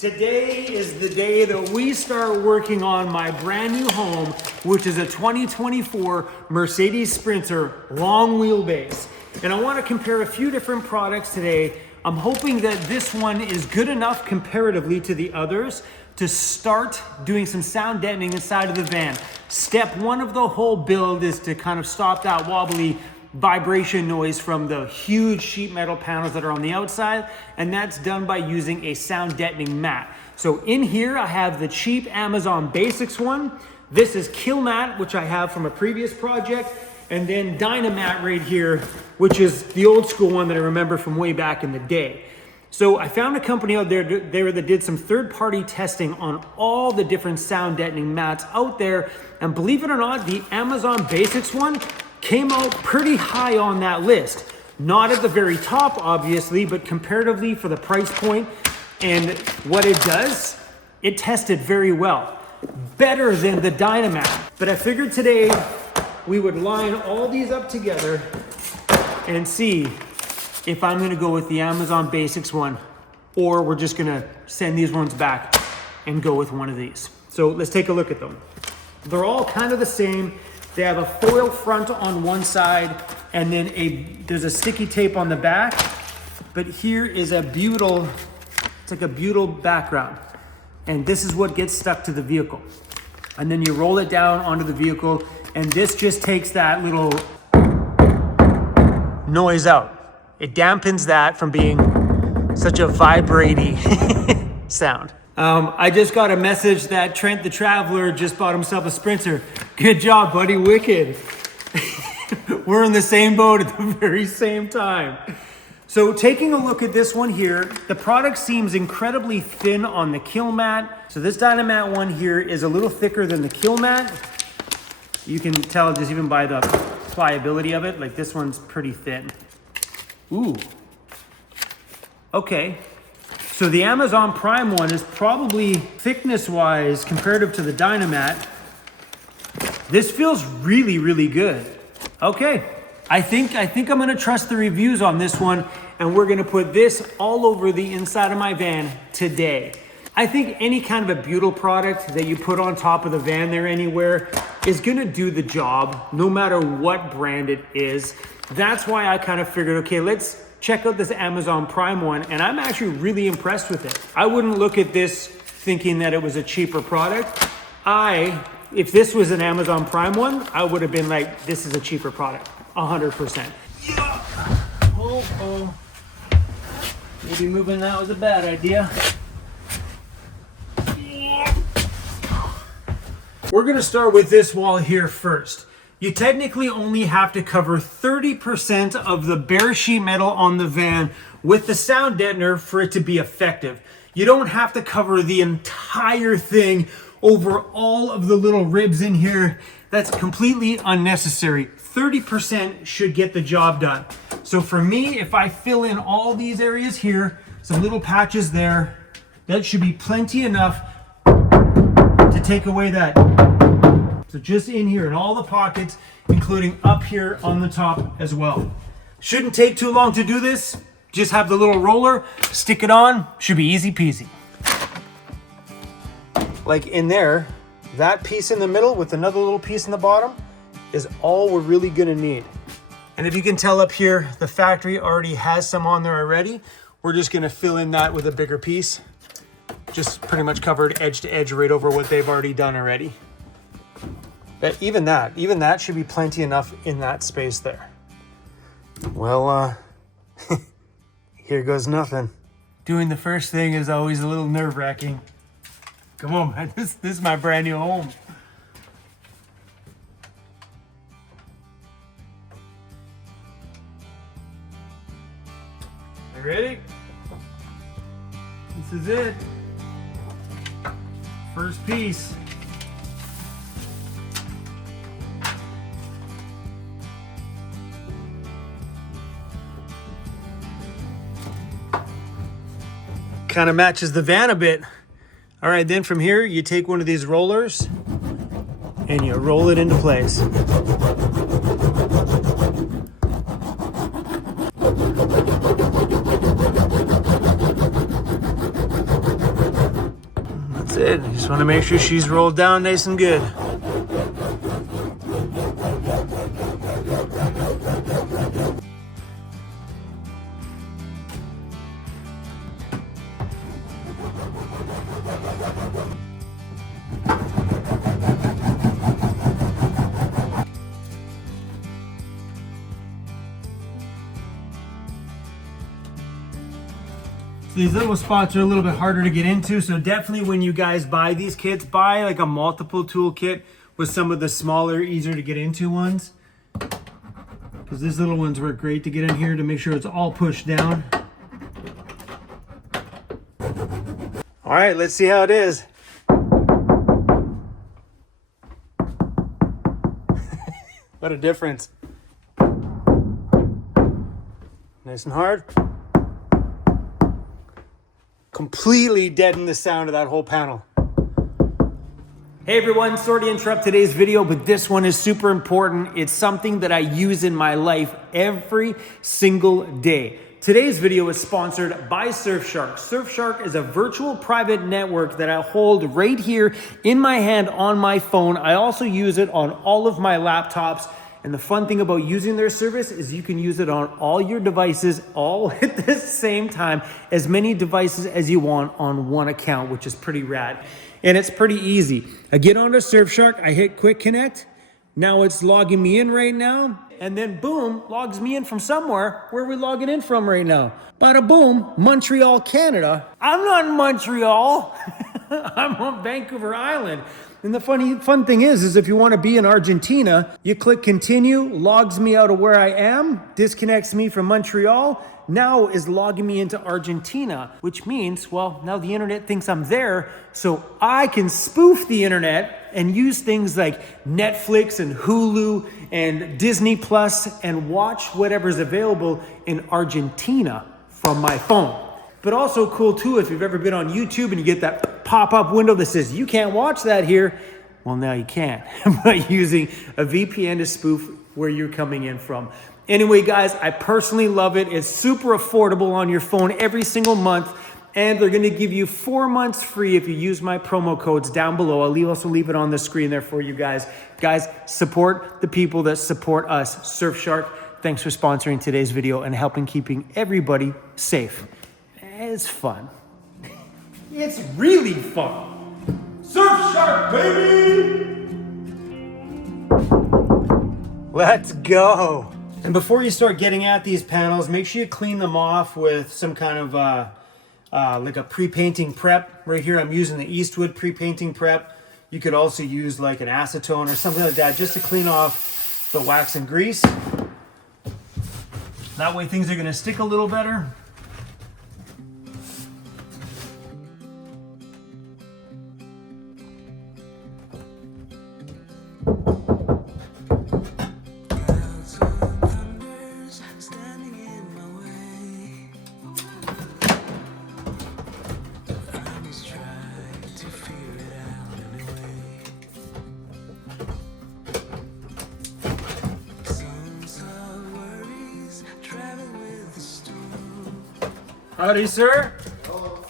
Today is the day that we start working on my brand new home, which is a 2024 Mercedes Sprinter long wheelbase. And I want to compare a few different products today. I'm hoping that this one is good enough comparatively to the others to start doing some sound deadening inside of the van. Step one of the whole build is to kind of stop that wobbly vibration noise from the huge sheet metal panels that are on the outside, and that's done by using a sound deadening mat. So in here I have the cheap Amazon Basics one. This is Kill Mat, which I have from a previous project, and then Dynamat right here, which is the old school one that I remember from way back in the day. So I found a company out there that did some third-party testing on all the different sound deadening mats out there, and believe it or not, the Amazon Basics one came out pretty high on that list. Not at the very top, obviously, but comparatively for the price point and what it does, it tested very well. Better than the Dynamat. But I figured today we would line all these up together and see if I'm gonna go with the Amazon Basics one, or we're just gonna send these ones back and go with one of these. So let's take a look at them. They're all kind of the same. They have a foil front on one side, and then there's a sticky tape on the back. But here is a butyl, it's like a butyl background. And this is what gets stuck to the vehicle. And then you roll it down onto the vehicle, and this just takes that little noise out. It dampens that from being such a vibrating sound. I just got a message that Trent the Traveler just bought himself a Sprinter. Good job, buddy, wicked. We're in the same boat at the very same time. So taking a look at this one here, the product seems incredibly thin on the Kill Mat. So this Dynamat one here is a little thicker than the Kill Mat. You can tell just even by the pliability of it, like this one's pretty thin. Ooh, okay. So the Amazon Prime one is probably thickness-wise comparative to the Dynamat. This feels really, really good. Okay, I think I'm gonna trust the reviews on this one, and we're gonna put this all over the inside of my van today. I think any kind of a butyl product that you put on top of the van there anywhere is gonna do the job, no matter what brand it is. That's why I kind of figured, okay, let's check out this Amazon Prime one, and I'm actually really impressed with it. I wouldn't look at this thinking that it was a cheaper product. If this was an Amazon Prime one, I would have been like, this is a cheaper product, 100%. Oh, maybe moving that was a bad idea. We're gonna start with this wall here first. You technically only have to cover 30% of the bare sheet metal on the van with the sound deadener for it to be effective. You don't have to cover the entire thing over all of the little ribs in here. That's completely unnecessary. 30% should get the job done. So for me, if I fill in all these areas here, some little patches there, that should be plenty enough to take away that. So just in here in all the pockets, including up here on the top as well. Shouldn't take too long to do this. Just have the little roller, stick it on, should be easy peasy. Like in there, that piece in the middle with another little piece in the bottom is all we're really gonna need. And if you can tell up here, the factory already has some on there already. We're just gonna fill in that with a bigger piece. Just pretty much covered edge to edge right over what they've already done already. But even that should be plenty enough in that space there. Well, here goes nothing. Doing the first thing is always a little nerve-wracking. Come on, man, this is my brand new home. You ready? This is it. First piece. Kind of matches the van a bit. All right, then from here, you take one of these rollers and you roll it into place. That's it. Just want to make sure she's rolled down nice and good. These little spots are a little bit harder to get into, so definitely when you guys buy these kits, buy like a multiple tool kit with some of the smaller, easier to get into ones. Because these little ones work great to get in here to make sure it's all pushed down. All right, let's see how it is. What a difference. Nice and hard. Completely deaden the sound of that whole panel. Hey everyone, sorry to interrupt today's video, but this one is super important. It's something that I use in my life every single day. Today's video is sponsored by Surfshark. Surfshark is a virtual private network that I hold right here in my hand on my phone. I also use it on all of my laptops. And the fun thing about using their service is you can use it on all your devices all at the same time, as many devices as you want on one account, which is pretty rad. And it's pretty easy. I get onto Surfshark, I hit quick connect. Now it's logging me in right now. And then boom, logs me in from somewhere. Where are we logging in from right now? Bada boom, Montreal, Canada. I'm not in Montreal. I'm on Vancouver Island. And the fun thing is if you want to be in Argentina, you click continue, logs me out of where I am, disconnects me from Montreal, now is logging me into Argentina, which means, well, now the internet thinks I'm there, so I can spoof the internet and use things like Netflix and Hulu and Disney Plus and watch whatever's available in Argentina from my phone. But also cool too, if you've ever been on YouTube and you get that pop-up window that says you can't watch that here, well now you can by using a VPN to spoof where you're coming in from. Anyway guys, I personally love it. It's super affordable on your phone every single month, and they're gonna give you 4 months free if you use my promo codes down below. I'll also leave it on the screen there for you guys. Guys, support the people that support us. Surfshark, thanks for sponsoring today's video and helping keeping everybody safe. It's fun. It's really fun. Surfshark, baby! Let's go. And before you start getting at these panels, make sure you clean them off with some kind of like a pre-painting prep. Right here, I'm using the Eastwood pre-painting prep. You could also use like an acetone or something like that just to clean off the wax and grease. That way things are gonna stick a little better. Howdy, sir. Hello.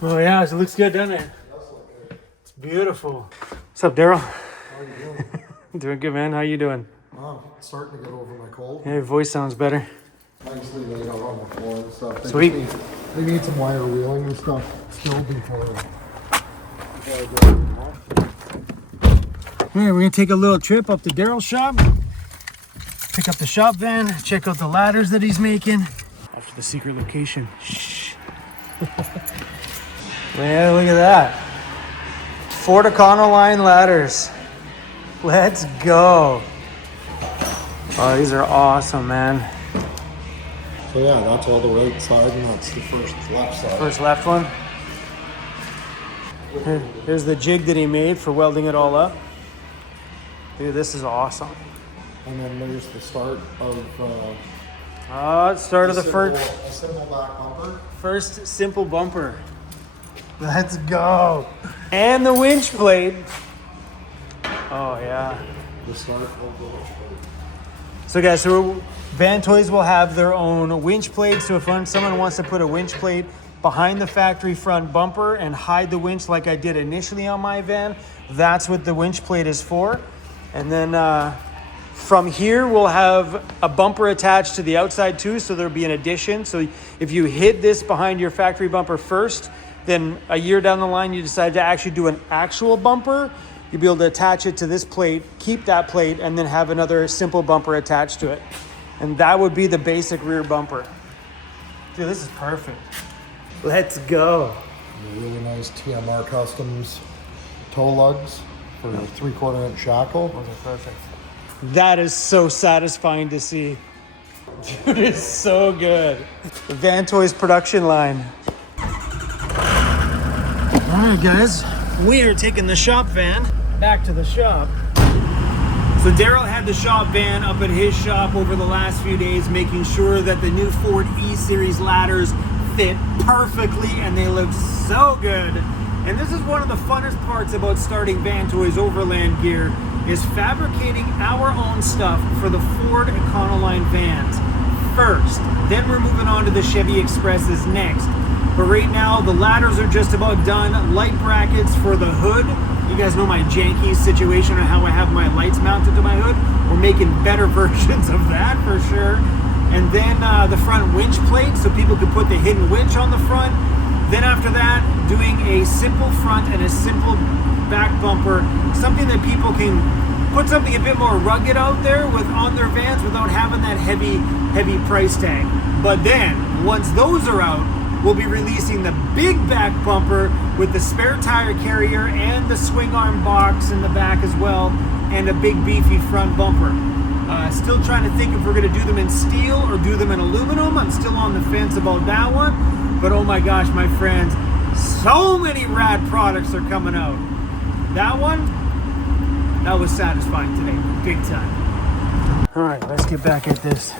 Oh yeah, it looks good, doesn't it? It's beautiful. What's up, Daryl? How are you doing? Doing good, man. How you doing? Oh, starting to get over my cold. Yeah, your voice sounds better. Nicely laid out on the floor and stuff. Sweet. They need some wire wheeling and stuff still before I go. All right, we're gonna take a little trip up to Daryl's shop. Pick up the shop van, check out the ladders that he's making. Off to the secret location. Shh. Man, look at that. Ford Econoline ladders. Let's go. Oh, these are awesome, man. So yeah, that's all the right side and that's the first left side. First left one. Here's the jig that he made for welding it all up. Dude, this is awesome. And then there's the start of Start of the first simple back bumper. First simple bumper. Let's go. And the winch blade. Oh yeah. The start of the So guys, so Van Toys will have their own winch plate, so if someone wants to put a winch plate behind the factory front bumper and hide the winch like I did initially on my van, that's what the winch plate is for. And then from here, we'll have a bumper attached to the outside too, so there'll be an addition. So if you hid this behind your factory bumper first, then a year down the line, you decide to actually do an actual bumper, you'll be able to attach it to this plate, keep that plate, and then have another simple bumper attached to it. And that would be the basic rear bumper. Dude, this is perfect. Let's go. Really nice TMR Customs toe lugs for a 3/4 inch shackle. Those are perfect. That is so satisfying to see. Dude, it's so good. The Van Toys production line. All right, guys. We are taking the shop van back to the shop. So Daryl had the shop van up at his shop over the last few days, making sure that the new Ford E-Series ladders fit perfectly and they look so good. And this is one of the funnest parts about starting Van Toys Overland Gear, is fabricating our own stuff for the Ford Econoline vans first. Then we're moving on to the Chevy Expresses next. But right now, the ladders are just about done. Light brackets for the hood. You guys know my janky situation on how I have my lights mounted to my hood. We're making better versions of that for sure. And then the front winch plate, so people can put the hidden winch on the front. Then after that, doing a simple front and a simple back bumper, something that people can put something a bit more rugged out there with on their vans without having that heavy price tag. But then, once those are out, we'll be releasing the big back bumper with the spare tire carrier and the swing arm box in the back as well, and a big beefy front bumper. Still trying to think if we're going to do them in steel or do them in aluminum. I'm still on the fence about that one. But oh my gosh, my friends, so many rad products are coming out. That one, that was satisfying today, big time. All right, let's get back at this.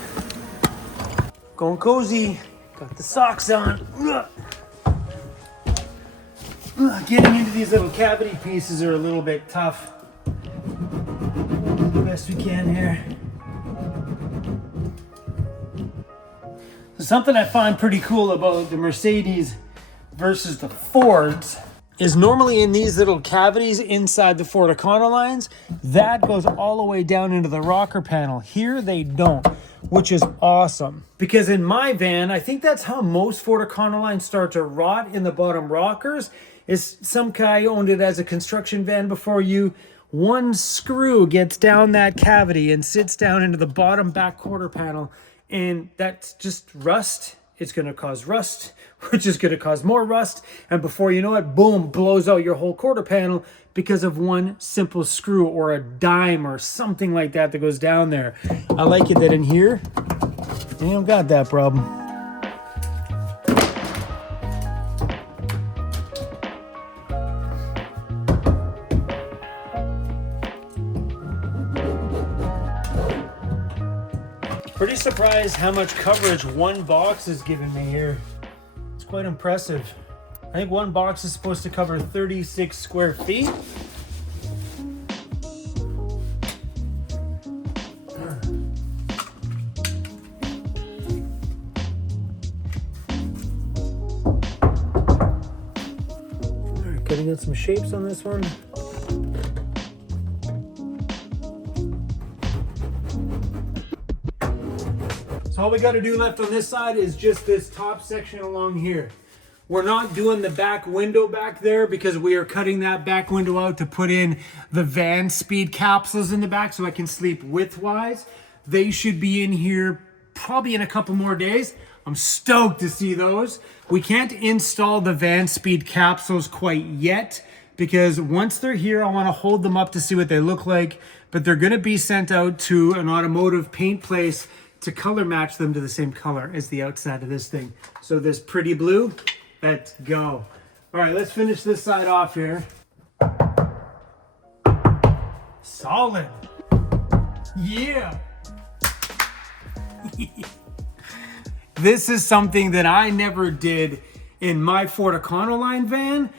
Going cozy, got the socks on. Getting into these little cavity pieces are a little bit tough. Do the best we can here. Something I find pretty cool about the Mercedes versus the Fords is normally in these little cavities inside the Ford Econolines, that goes all the way down into the rocker panel. Here they don't, which is awesome. Because in my van, I think that's how most Ford Econolines start to rot in the bottom rockers, is some guy owned it as a construction van before you. One screw gets down that cavity and sits down into the bottom back quarter panel, and that's just rust. It's going to cause rust, which is going to cause more rust. And before you know it, boom, blows out your whole quarter panel because of one simple screw or a dime or something like that that goes down there. I like it that in here, you don't got that problem. Pretty surprised how much coverage one box is giving me here. It's quite impressive. I think one box is supposed to cover 36 square feet. All right, cutting out some shapes on this one. So all we got to do left on this side is just this top section along here. We're not doing the back window back there because we are cutting that back window out to put in the van speed capsules in the back so I can sleep widthwise. They should be in here probably in a couple more days. I'm stoked to see those. We can't install the van speed capsules quite yet because once they're here, I want to hold them up to see what they look like, but they're going to be sent out to an automotive paint place to color match them to the same color as the outside of this thing. So this pretty blue, let's go. All right, let's finish this side off here. Solid. Yeah. This is something that I never did in my Ford Econoline van.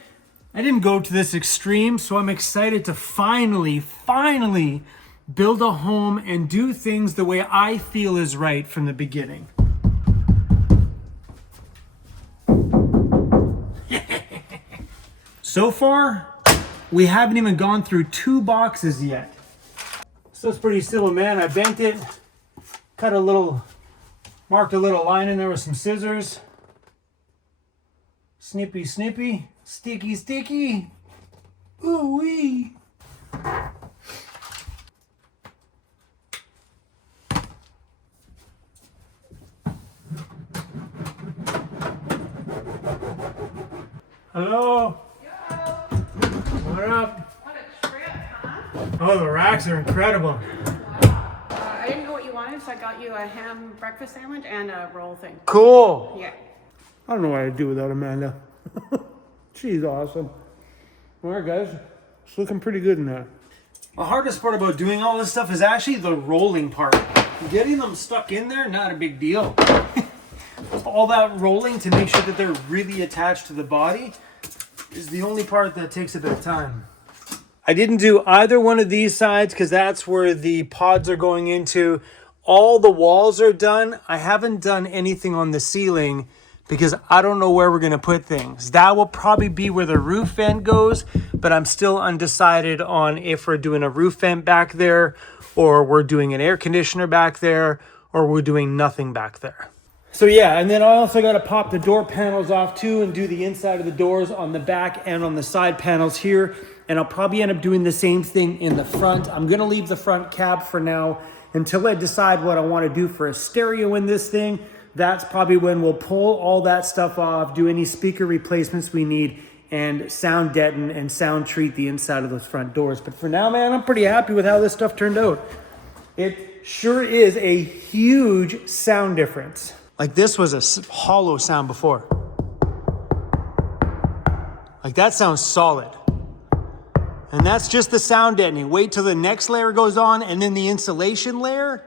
I didn't go to this extreme, so I'm excited to finally build a home and do things the way I feel is right from the beginning. So far, we haven't even gone through 2 boxes yet. So it's pretty simple, man. I bent it, marked a little line in there with some scissors. Snippy, snippy, sticky, sticky. Ooh wee. Hello. Yo. What up? What a trip, huh? Oh, the racks are incredible. I didn't know what you wanted, so I got you a ham breakfast sandwich and a roll thing. Cool. Yeah. I don't know what I'd do without Amanda. She's awesome. All right, guys. It's looking pretty good in there. The hardest part about doing all this stuff is actually the rolling part. Getting them stuck in there, not a big deal. All that rolling to make sure that they're really attached to the body is the only part that takes a bit of time. I didn't do either one of these sides because that's where the pods are going into. All the walls are done. I haven't done anything on the ceiling because I don't know where we're going to put things. That will probably be where the roof vent goes, but I'm still undecided on if we're doing a roof vent back there, or we're doing an air conditioner back there, or we're doing nothing back there. So yeah, and then I also got to pop the door panels off too and do the inside of the doors on the back and on the side panels here. And I'll probably end up doing the same thing in the front. I'm going to leave the front cab for now until I decide what I want to do for a stereo in this thing. That's probably when we'll pull all that stuff off, do any speaker replacements we need, and sound deaden and sound treat the inside of those front doors. But for now, man, I'm pretty happy with how this stuff turned out. It sure is a huge sound difference. Like this was a hollow sound before. Like that sounds solid. And that's just the sound deadening. Wait till the next layer goes on and then the insulation layer.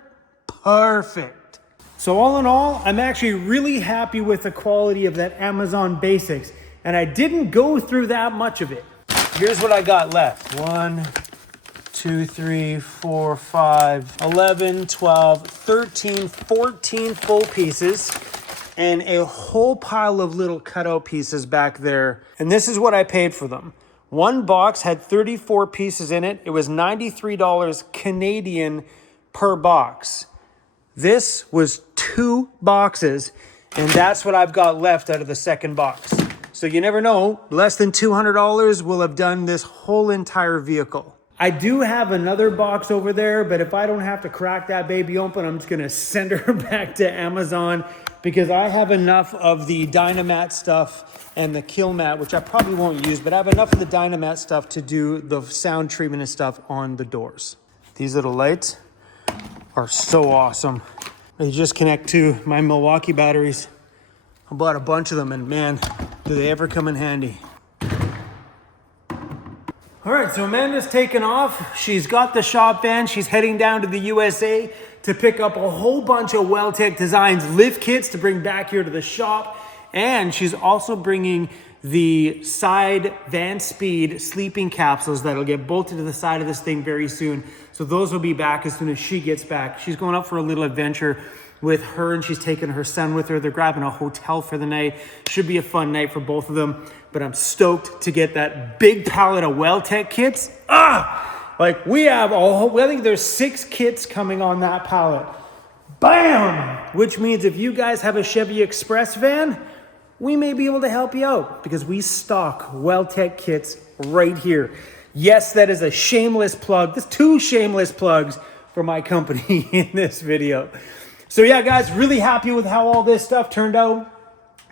Perfect. So all in all, I'm actually really happy with the quality of that Amazon Basics. And I didn't go through that much of it. Here's what I got left. 1, 2, 3, 4, 5, 11, 12, 13, 14 full pieces. And a whole pile of little cutout pieces back there. And this is what I paid for them. One box had 34 pieces in it. It was $93 Canadian per box. This was 2 boxes, and that's what I've got left out of the second box. So you never know, less than $200 will have done this whole entire vehicle. I do have another box over there, but if I don't have to crack that baby open, I'm just gonna send her back to Amazon because I have enough of the Dynamat stuff and the Kill Mat, which I probably won't use, but I have enough of the Dynamat stuff to do the sound treatment and stuff on the doors. These little lights are so awesome. They just connect to my Milwaukee batteries. I bought a bunch of them and man, do they ever come in handy. All right, so Amanda's taken off. She's got the shop van. She's heading down to the USA to pick up a whole bunch of Welltec Designs lift kits to bring back here to the shop. And she's also bringing the side Van Speed sleeping capsules that'll get bolted to the side of this thing very soon. So those will be back as soon as she gets back. She's going up for a little adventure with her and she's taking her son with her. They're grabbing a hotel for the night. Should be a fun night for both of them. But I'm stoked to get that big pallet of Welltec kits. Like we have I think there's 6 kits coming on that pallet. Bam! Which means if you guys have a Chevy Express van, we may be able to help you out because we stock Welltec kits right here. Yes, that is a shameless plug. There's 2 shameless plugs for my company in this video. So yeah, guys, really happy with how all this stuff turned out.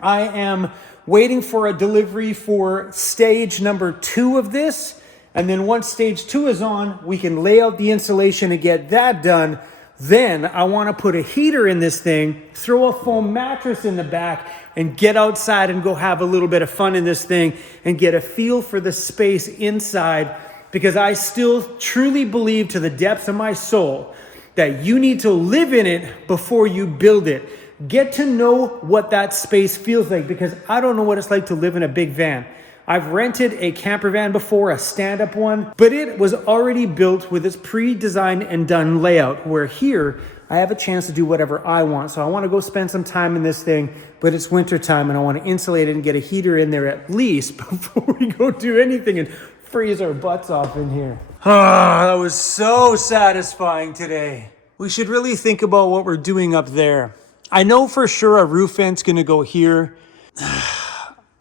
I am waiting for a delivery for stage number 2 of this. And then once stage 2 is on, we can lay out the insulation and get that done. Then I want to put a heater in this thing, throw a foam mattress in the back, and get outside and go have a little bit of fun in this thing and get a feel for the space inside, because I still truly believe to the depths of my soul that you need to live in it before you build it. Get to know what that space feels like, because I don't know what it's like to live in a big van. I've rented a camper van before, a stand-up one, but it was already built with its pre-designed and done layout, where here I have a chance to do whatever I want. So I want to go spend some time in this thing, but it's winter time and I want to insulate it and get a heater in there at least before we go do anything and freeze our butts off in here. Ah, that was so satisfying today. We should really think about what we're doing up there. I know for sure a roof vent's gonna go here.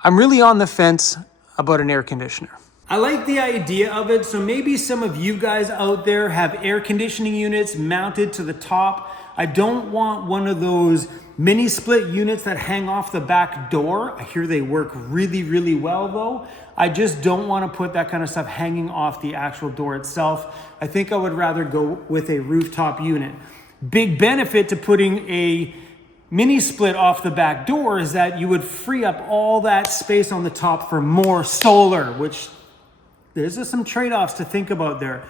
I'm really on the fence about an air conditioner. I like the idea of it, so maybe some of you guys out there have air conditioning units mounted to the top. I don't want one of those mini split units that hang off the back door. I hear they work really, really well though. I just don't want to put that kind of stuff hanging off the actual door itself. I think I would rather go with a rooftop unit. Big benefit to putting a mini split off the back door is that you would free up all that space on the top for more solar, which there's just some trade-offs to think about there.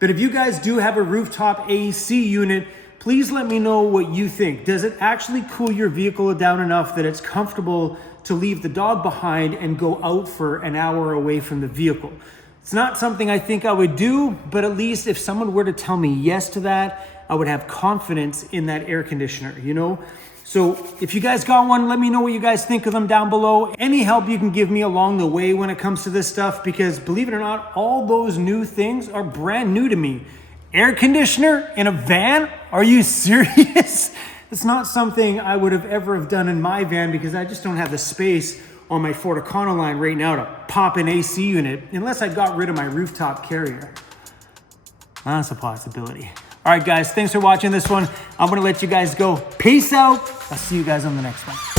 But if you guys do have a rooftop AC unit, please let me know what you think. Does it actually cool your vehicle down enough that it's comfortable to leave the dog behind and go out for an hour away from the vehicle? It's not something I think I would do, but at least if someone were to tell me yes to that, I would have confidence in that air conditioner, you know? So if you guys got one, let me know what you guys think of them down below. Any help you can give me along the way when it comes to this stuff, because believe it or not, all those new things are brand new to me. Air conditioner in a van? Are you serious? It's not something I would have ever have done in my van because I just don't have the space on my Ford Econoline right now to pop an AC unit unless I got rid of my rooftop carrier. That's a possibility. All right, guys, thanks for watching this one. I'm going to let you guys go. Peace out. I'll see you guys on the next one.